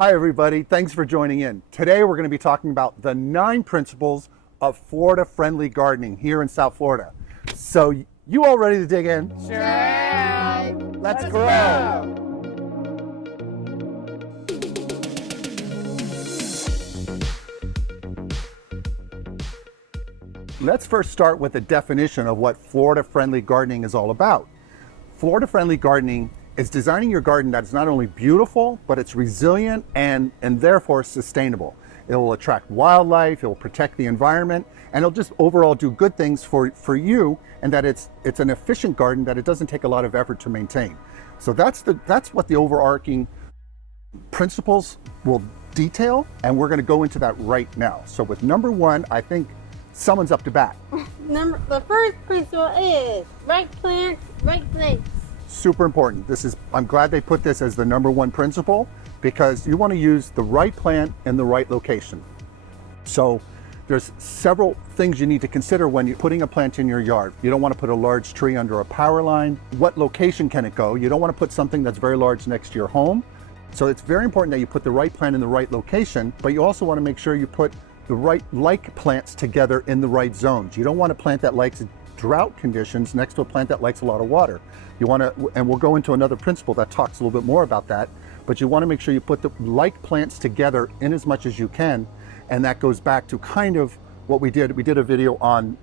Hi everybody, thanks for joining in. Today we're going to be talking about the 9 principles of Florida-friendly gardening here in South Florida. So you all ready to dig in? Sure. Let's grow. Let's first start with a definition of what Florida-friendly gardening is all about. Florida-friendly gardening is designing your garden that's not only beautiful, but it's resilient and therefore sustainable. It will attract wildlife, it will protect the environment, and it'll just overall do good things for you, and that it's an efficient garden that it doesn't take a lot of effort to maintain. So that's what the overarching principles will detail, and we're going to go into that right now. So with number 1, I think someone's up to bat. The first principle is right plants, right place. Super important. I'm glad they put this as the number 1 principle, because you want to use the right plant in the right location. So there's several things you need to consider when you're putting a plant in your yard. You don't want to put a large tree under a power line. What location can it go? You don't want to put something that's very large next to your home. So it's very important that you put the right plant in the right location, but you also want to make sure you put the right plants together in the right zones. You don't want a plant that likes drought conditions next to a plant that likes a lot of water. You want to, and we'll go into another principle that talks a little bit more about that, but you want to make sure you put the like plants together in as much as you can. And that goes back to kind of what we did. We did a video on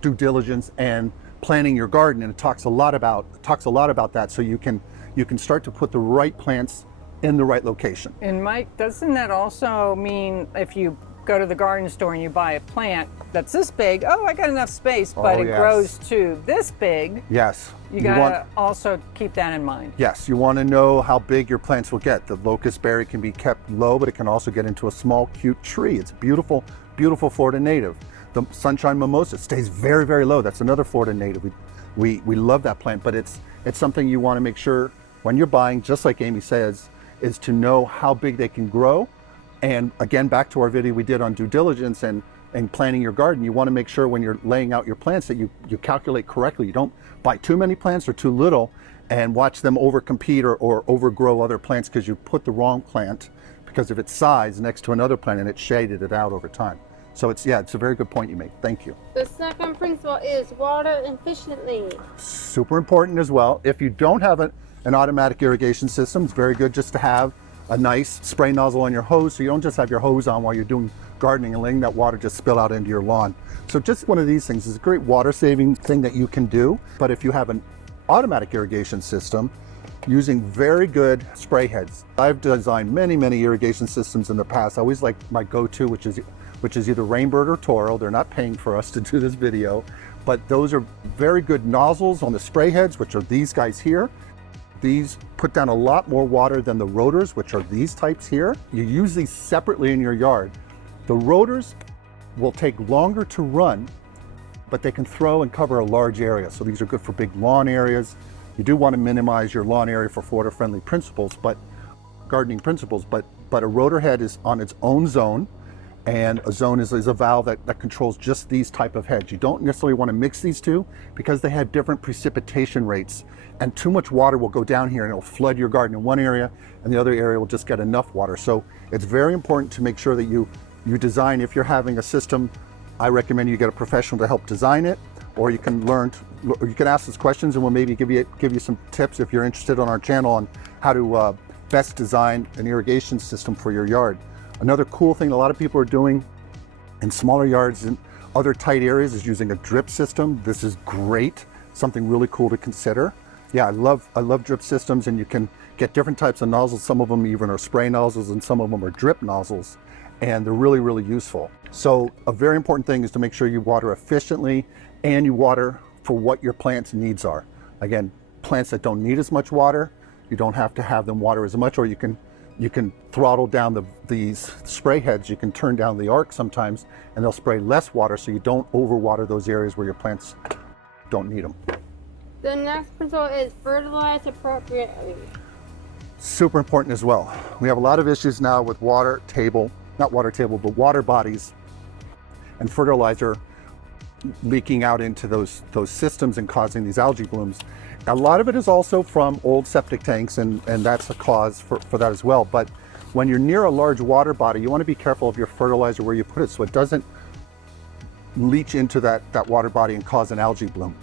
due diligence and planning your garden, and it talks a lot about that, so you can start to put the right plants in the right location. And Mike, doesn't that also mean if you go to the garden store and you buy a plant that's this big, oh, I got enough space, but it grows to this big. Yes. You gotta also keep that in mind. Yes, you want to know how big your plants will get. The locust berry can be kept low, but it can also get into a small, cute tree. It's a beautiful, beautiful Florida native. The sunshine mimosa stays very, very low. That's another Florida native. We love that plant, but it's something you want to make sure when you're buying, just like Amy says, is to know how big they can grow. And again, back to our video we did on due diligence and planning your garden, you want to make sure when you're laying out your plants that you calculate correctly. You don't buy too many plants or too little and watch them overcompete or overgrow other plants because you put the wrong plant because of its size next to another plant and it shaded it out over time. So it's a very good point you make. Thank you. The second principle is water efficiently. Super important as well. If you don't have an automatic irrigation system, it's very good just to have a nice spray nozzle on your hose, so you don't just have your hose on while you're doing gardening and letting that water just spill out into your lawn. So just one of these things is a great water saving thing that you can do. But if you have an automatic irrigation system, using very good spray heads. I've designed many irrigation systems in the past. I always like my go-to, which is either Rainbird or Toro. They're not paying for us to do this video, but those are very good nozzles on the spray heads, which are these guys here. These put down a lot more water than the rotors, which are these types here. You use these separately in your yard. The rotors will take longer to run, but they can throw and cover a large area. So these are good for big lawn areas. You do want to minimize your lawn area for Florida-friendly principles, but gardening principles, but a rotor head is on its own zone, and a zone is a valve that controls just these type of heads. You don't necessarily want to mix these two because they have different precipitation rates, and too much water will go down here and it'll flood your garden in one area and the other area will just get enough water. So it's very important to make sure that you design. If you're having a system, I recommend you get a professional to help design it, or you can ask us questions and we'll maybe give you some tips if you're interested on our channel on how to best design an irrigation system for your yard. Another cool thing a lot of people are doing in smaller yards and other tight areas is using a drip system. This is great, something really cool to consider. Yeah, I love drip systems, and you can get different types of nozzles. Some of them even are spray nozzles and some of them are drip nozzles, and they're really useful. So a very important thing is to make sure you water efficiently and you water for what your plant's needs are. Again, plants that don't need as much water, you don't have to have them water as much, or you can throttle down these spray heads. You can turn down the arc sometimes and they'll spray less water so you don't overwater those areas where your plants don't need them. The next principle is fertilize appropriately. Super important as well. We have a lot of issues now with water bodies and fertilizer leaking out into those systems and causing these algae blooms. A lot of it is also from old septic tanks, and that's a cause for that as well. But when you're near a large water body, you want to be careful of your fertilizer where you put it so it doesn't leach into that water body and cause an algae bloom.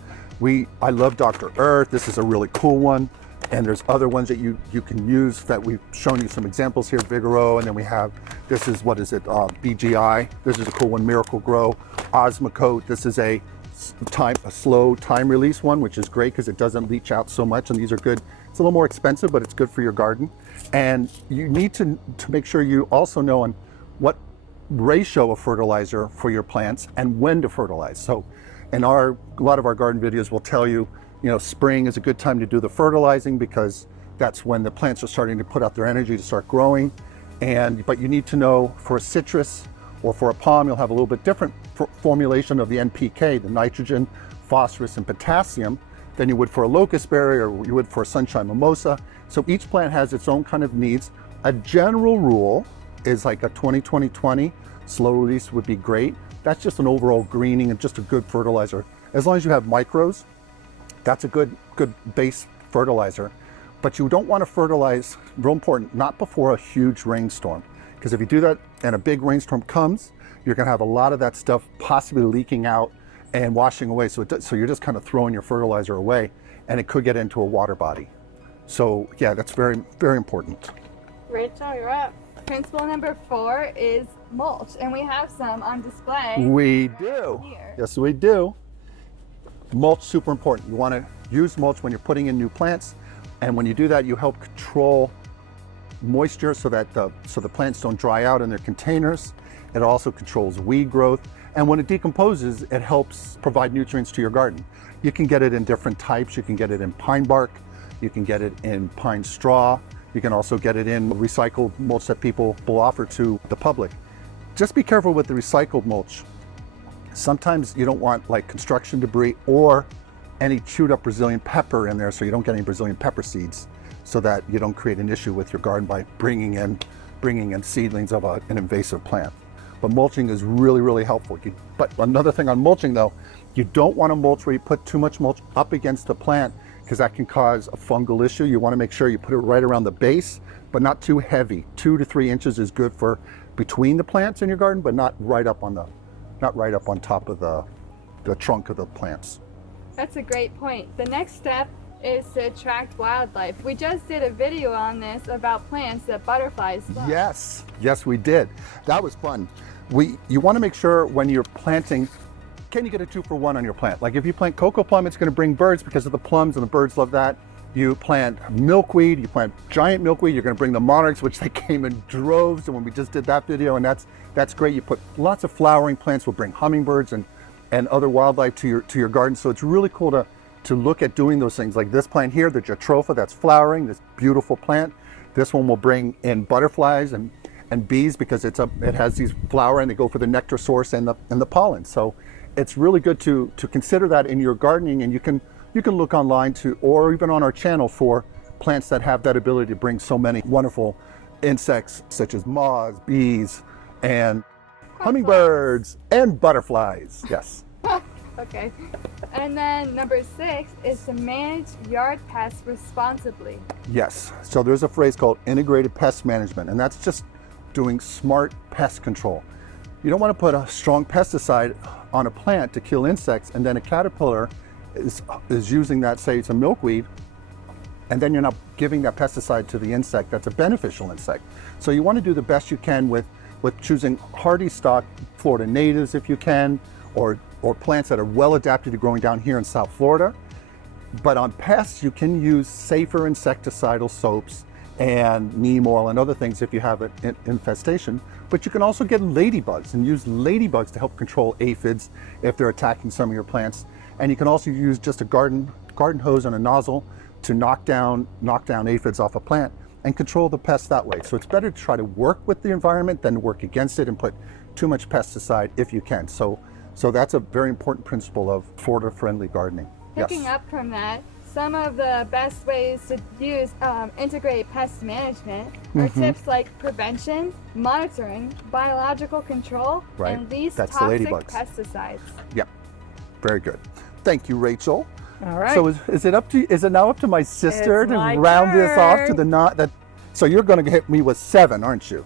I love Dr. Earth. This is a really cool one. And there's other ones that you can use that we've shown you some examples here, Vigoro, and then we have, this is, what is it, BGI. This is a cool one, Miracle Grow, Osmocote. This is a slow time release one, which is great because it doesn't leach out so much, and these are good. It's a little more expensive, but it's good for your garden. And you need to make sure you also know on what ratio of fertilizer for your plants and when to fertilize. So a lot of our garden videos will tell you, spring is a good time to do the fertilizing because that's when the plants are starting to put out their energy to start growing. But you need to know for a citrus or for a palm, you'll have a little bit different formulation of the NPK, the nitrogen, phosphorus, and potassium than you would for a locust berry or you would for a sunshine mimosa. So each plant has its own kind of needs. A general rule is like a 20-20-20. Slow release would be great. That's just an overall greening and just a good fertilizer. As long as you have micros, that's a good base fertilizer. But you don't want to fertilize, real important, not before a huge rainstorm. Because if you do that and a big rainstorm comes, you're going to have a lot of that stuff possibly leaking out and washing away. So you're just kind of throwing your fertilizer away, and it could get into a water body. So yeah, that's very, very important. Rachel, you're up. Principle number 4 is mulch, and we have some on display. We do. Here. Yes, we do. Mulch, super important. You want to use mulch when you're putting in new plants, and when you do that, you help control moisture so that the plants don't dry out in their containers. It also controls weed growth, and when it decomposes, it helps provide nutrients to your garden. You can get it in different types. You can get it in pine bark. You can get it in pine straw. You can also get it in recycled mulch that people will offer to the public. Just be careful with the recycled mulch. Sometimes you don't want like construction debris or any chewed up Brazilian pepper in there, so you don't get any Brazilian pepper seeds, so that you don't create an issue with your garden by bringing in seedlings of an invasive plant. But mulching is really, really helpful. But another thing on mulching though, you don't want to mulch where you put too much mulch up against the plant, because that can cause a fungal issue. You want to make sure you put it right around the base, but not too heavy. 2 to 3 inches is good for between the plants in your garden, but not right up on top of the trunk of the plants. That's a great point. The next step is to attract wildlife. We just did a video on this about plants that butterflies love. Yes, we did. That was fun. You want to make sure when you're planting, can you get a 2-for-1 on your plant? Like if you plant cocoa plum, it's going to bring birds because of the plums, and the birds love that. You plant milkweed, you plant giant milkweed, you're going to bring the monarchs, which they came in droves, and when we just did that video, and that's great. You put lots of flowering plants, will bring hummingbirds and other wildlife to your garden. So it's really cool to look at doing those things. Like this plant here, the jatropha, that's flowering, this beautiful plant. This one will bring in butterflies and bees because it has these flower, and they go for the nectar source and the pollen. So it's really good to consider that in your gardening, and you can look online or even on our channel for plants that have that ability to bring so many wonderful insects such as moths, bees, and hummingbirds and butterflies. Yes. Okay. And then number 6 is to manage yard pests responsibly. Yes. So there's a phrase called integrated pest management, and that's just doing smart pest control. You don't want to put a strong pesticide on a plant to kill insects, and then a caterpillar is using that, say it's a milkweed, and then you're not giving that pesticide to the insect that's a beneficial insect. So you want to do the best you can with choosing hardy stock Florida natives if you can, or plants that are well adapted to growing down here in South Florida. But on pests, you can use safer insecticidal soaps and neem oil and other things if you have an infestation. But you can also get ladybugs and use ladybugs to help control aphids if they're attacking some of your plants. And you can also use just a garden hose and a nozzle to knock down aphids off a plant and control the pests that way. So it's better to try to work with the environment than work against it and put too much pesticide if you can. So that's a very important principle of Florida-friendly gardening. Picking Yes. up from that, some of the best ways to use integrate pest management are tips like prevention, monitoring, biological control, Right. and least That's the toxic ladybugs. pesticides. Yep. Very good. Thank you, Rachel. All right. So is it now up to my sister It's to my round this off to turn. the So you're going to hit me with 7, aren't you?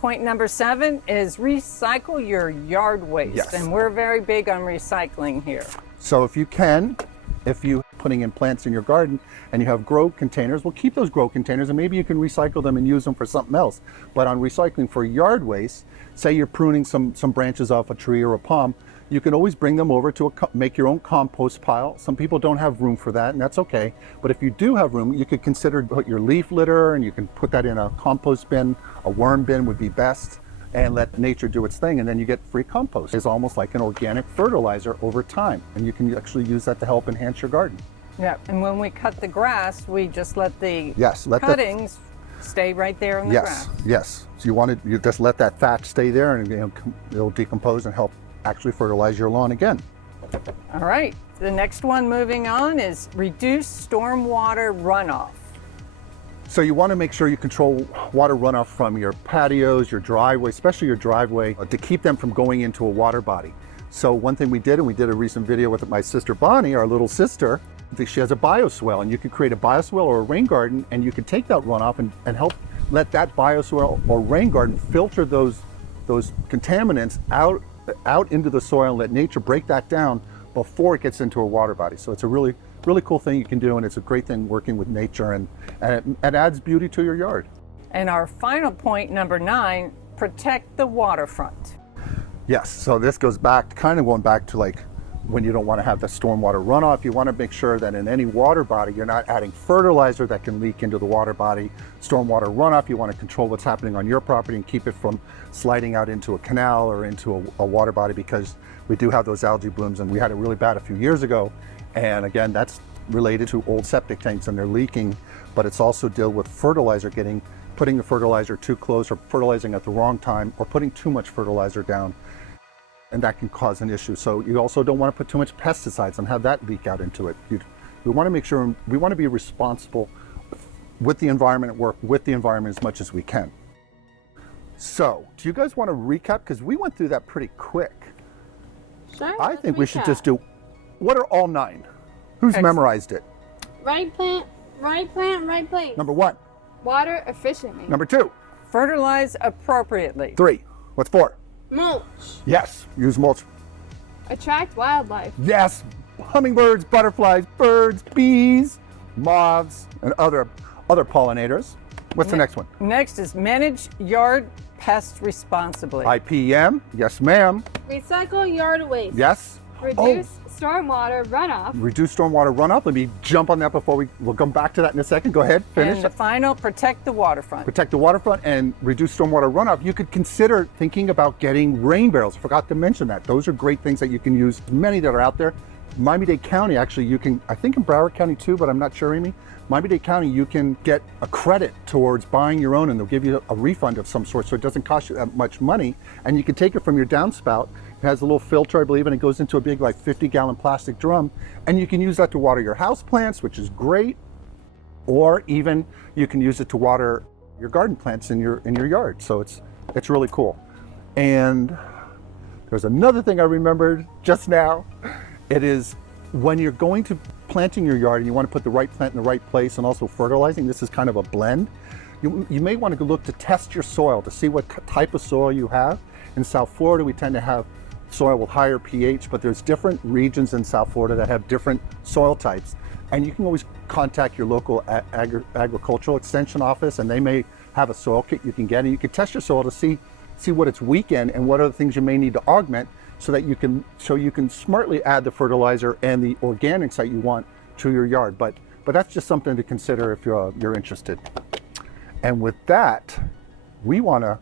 Point number 7 is recycle your yard waste. Yes. And we're very big on recycling here. So if you can, if you're putting in plants in your garden and you have grow containers, well, keep those grow containers and maybe you can recycle them and use them for something else. But on recycling for yard waste, say you're pruning some branches off a tree or a palm, you can always bring them over to make your own compost pile. Some people don't have room for that, and that's okay. But if you do have room, you could consider put your leaf litter, and you can put that in a compost bin. A worm bin would be best, and let nature do its thing, and then you get free compost. It's almost like an organic fertilizer over time, and you can actually use that to help enhance your garden. Yeah, and when we cut the grass, we just let the let cuttings stay right there in the grass. Yes. So you just let that fat stay there, and it'll decompose and help actually fertilize your lawn again. All right, the next one moving on is reduce stormwater runoff. So you want to make sure you control water runoff from your patios, your driveway, especially your driveway, to keep them from going into a water body. So one thing we did, and we did a recent video with my sister Bonnie, our little sister, she has a bioswale, and you could create a bioswale or a rain garden, and you could take that runoff and help let that bioswale or rain garden filter those contaminants out into the soil and let nature break that down before it gets into a water body. So it's a really cool thing you can do, and it's a great thing working with nature, and it adds beauty to your yard. And our final point, number 9, protect the waterfront. Yes, so this goes back, kind of going back to like when you don't want to have the stormwater runoff, you want to make sure that in any water body, you're not adding fertilizer that can leak into the water body. Stormwater runoff, you want to control what's happening on your property and keep it from sliding out into a canal or into a water body, because we do have those algae blooms, and we had it really bad a few years ago. And again, that's related to old septic tanks and they're leaking, but it's also deal with fertilizer putting the fertilizer too close, or fertilizing at the wrong time, or putting too much fertilizer down. And that can cause an issue. So you also don't want to put too much pesticides and have that leak out into it. We want to make sure, we want to be responsible with the environment, work with the environment as much as we can. So, do you guys want to recap? Because we went through that pretty quick. Sure. I think we should just do, what are all 9? Who's memorized it? Right plant, right place. Number 1. Water efficiently. Number 2. Fertilize appropriately. 3. What's 4? Mulch. Yes, use mulch. Attract wildlife. Yes, hummingbirds, butterflies, birds, bees, moths, and other pollinators. What's the next one? Next is manage yard pests responsibly. IPM, yes ma'am. Recycle yard waste. Yes. Reduce stormwater runoff. Reduce stormwater runoff. Let me jump on that before we'll come back to that in a second. Go ahead, finish. And the final, protect the waterfront. Protect the waterfront and reduce stormwater runoff. You could consider thinking about getting rain barrels. I forgot to mention that. Those are great things that you can use. Many that are out there. Miami-Dade County, actually, you can, I think in Broward County too, but I'm not sure, Amy. Miami-Dade County, you can get a credit towards buying your own, and they'll give you a refund of some sort, so it doesn't cost you that much money. And you can take it from your downspout. It has a little filter, I believe, and it goes into a big, like 50-gallon plastic drum. And you can use that to water your house plants, which is great. Or even you can use it to water your garden plants in your yard. So it's really cool. And there's another thing I remembered just now. It is when you're going to planting your yard and you want to put the right plant in the right place and also fertilizing, this is kind of a blend. You may want to look to test your soil to see what type of soil you have. In South Florida, we tend to have soil with higher pH, but there's different regions in South Florida that have different soil types. And you can always contact your local agricultural extension office, and they may have a soil kit you can get, and you can test your soil to see what it's weak in and what other things you may need to augment, so that you can smartly add the fertilizer and the organics that you want to your yard. But that's just something to consider if you're interested. And with that, we want to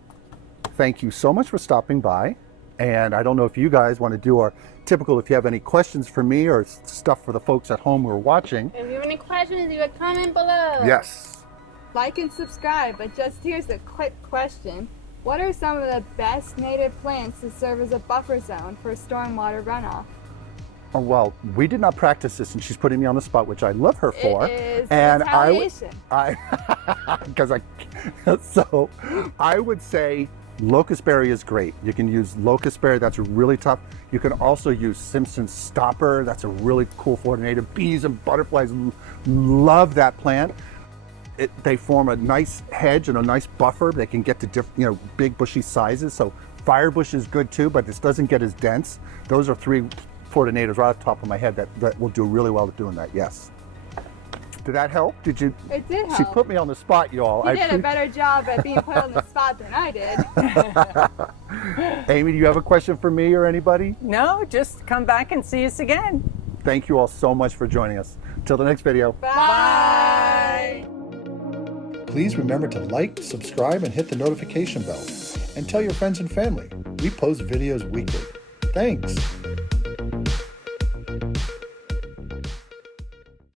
thank you so much for stopping by. And I don't know if you guys want to do our typical, if you have any questions for me or stuff for the folks at home who are watching. If you have any questions, leave a comment below. Yes. Like and subscribe, but just here's a quick question. What are some of the best native plants to serve as a buffer zone for stormwater runoff? Oh, well, we did not practice this, and she's putting me on the spot, which I love her for. It is and retaliation. So I would say locust berry is great. You can use locust berry, that's really tough. You can also use Simpson's stopper, that's a really cool Florida native. Bees and butterflies love that plant. they form a nice hedge and a nice buffer. They can get to different, big bushy sizes. So firebush is good too, but this doesn't get as dense. Those are 3 Fortinators right off the top of my head that will do really well at doing that. Yes. Did that help? Did you? It did help. She put me on the spot, y'all. You did a better job at being put on the spot than I did. Amy, do you have a question for me or anybody? No, just come back and see us again. Thank you all so much for joining us. Till the next video. Bye. Please remember to like, subscribe, and hit the notification bell. And tell your friends and family. We post videos weekly. Thanks.